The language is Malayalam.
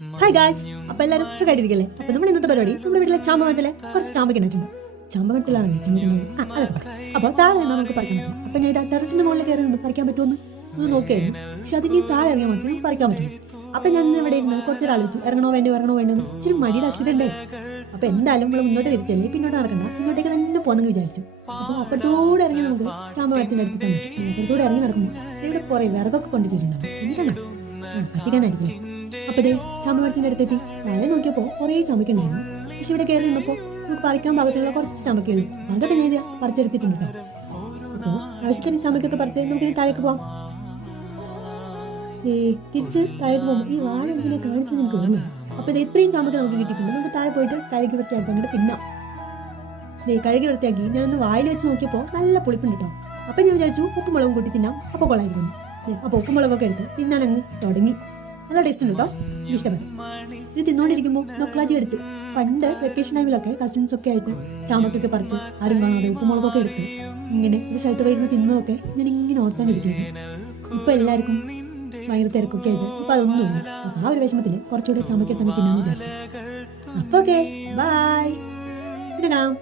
ഹായ് ഗായ്സ്, അപ്പൊ എല്ലാവരും സുഖമായിട്ടിരിക്കല്ലേ? അപ്പൊ നമ്മുടെ ഇന്നത്തെ പരിപാടി നമ്മുടെ വീട്ടിലെ ചാമ്പമരത്തിലെ കുറച്ച് ചാമ്പയ്ക്ക് ഇട്ടിട്ടുണ്ട്. ചാമ്പമരത്തിലാണല്ലേ ചാമ്പയ്ക്കുന്നത്? അതൊക്കെ അപ്പൊ താഴെ നിന്ന് നമുക്ക് പറിക്കാൻ പറ്റും. അപ്പൊ ഞാൻ ഇതാ ടെറസിന്റെ മുകളിൽ കയറി നിന്ന് പറിക്കാൻ പറ്റുമെന്ന് ഒന്ന് നോക്കിയായിരുന്നു. പക്ഷെ അതിന് താഴെ ഇറങ്ങിയാൽ മാത്രമേ പറിക്കാൻ പറ്റും. അപ്പൊ ഞാൻ ഇവിടെ ഇരുന്ന് കുറച്ചൊരു ആലോചിച്ചു, ഇറങ്ങണോ വേണ്ടെന്ന് ഇച്ചിരി മടിയുടെ അസുഖണ്ടേ. അപ്പൊ എന്തായാലും നമ്മൾ മുന്നോട്ട് തിരിച്ചല്ലേ, പിന്നോട്ട് നടക്കണ്ട, മുന്നോട്ടേക്ക് തന്നെ പോന്നെന്ന് വിചാരിച്ചു. അപ്പൊ അപ്പുറത്തൂടെ ഇറങ്ങി നമുക്ക് ചാമ്പമരത്തിന്റെ അടുത്ത് തന്നെ അപ്പുറത്തൂടെ ഇറങ്ങി നടക്കുമ്പോൾ ഇവിടെ കുറെ വിറകൊക്കെ കൊണ്ടുവരുന്നുണ്ടാവും. എന്നിട്ടാണ് കത്തിക്കാനായിരിക്കും. അപ്പൊ ദേ ചാമ്പമരത്തിന്റെ അടുത്തെത്തി താഴെ നോക്കിയപ്പോ കുറേ ചാമ്പയ്ക്കുണ്ടായിരുന്നു. പക്ഷെ ഇവിടെ കയറി നിന്നപ്പോ നമുക്ക് പറിക്കാൻ പാകത്തിലുള്ള കുറച്ച് ചാമ്പയ്ക്കുള്ളൂ. അതൊക്കെ ഞാൻ പറിച്ചെടുത്തിട്ടുണ്ട് കേട്ടോ. അപ്പോൾ ആവശ്യത്തിന് ചാമ്പയ്ക്കൊക്കെ പറിച്ച് നമുക്കിനി താഴേക്ക് പോവാം. തിരിച്ച് താഴേക്ക് പോകുമ്പോൾ ഈ വാഴ എന്തിനെ കാണിച്ചത് എനിക്ക് ഓർമ്മയില്ല. അപ്പൊ ഇത് ഇത്രയും ചാമ്പയ്ക്ക് നമുക്ക് കിട്ടിയിട്ടുണ്ട്. നമുക്ക് താഴെ പോയിട്ട് കഴുകി വൃത്തിയാക്കി അങ്ങോട്ട് തിന്നാം. കഴുകി വൃത്തിയാക്കി ഞാനൊന്ന് വായിൽ വെച്ച് നോക്കിയപ്പോൾ നല്ല പുളിപ്പുണ്ട് കേട്ടോ. അപ്പൊ ഞാൻ വിചാരിച്ചു ഉപ്പുമുളകും കൂട്ടി തിന്നാം. അപ്പൊ കൊള്ളായിരിക്കുന്നു. അപ്പൊ ഉപ്പുമുളകൊക്കെ എടുത്ത് തിന്നാൻ അങ്ങ് തുടങ്ങി. നല്ല ടേസ്റ്റ് ഉണ്ട് കേട്ടോ, ഇഷ്ടപ്പെട്ടു. ഇത് തിന്നോണ്ടിരിക്കുമ്പോൾ നൊക്ലാജി അടിച്ചു. പണ്ട് വെക്കേഷൻ ടൈമിലൊക്കെ കസിൻസ് ഒക്കെ ആയിട്ട് ചാമ്പക്കൊക്കെ പറിച്ച് ആരും കാണാതെ ഉപ്പുമുളകൊക്കെ എടുത്ത് ഇങ്ങനെ ഒരു സ്ഥലത്ത് വരുന്ന തിന്നതൊക്കെ ഞാൻ ഇങ്ങനെ ഓർത്താണ്ടിരിക്കുന്നു. ഇപ്പൊ എല്ലാവർക്കും ഭയങ്കര തിരക്കൊക്കെ ആയിട്ട് ഇപ്പൊ അതൊന്നുമില്ല. അപ്പൊ ആ ഒരു വിഷമത്തില് കുറച്ചുകൂടി ചാമ്പക്കെടുത്ത് തിന്നാന്ന് വിചാരിച്ചു. അപ്പൊ ഓക്കെ, ബൈ, പിന്നെ കാണാം.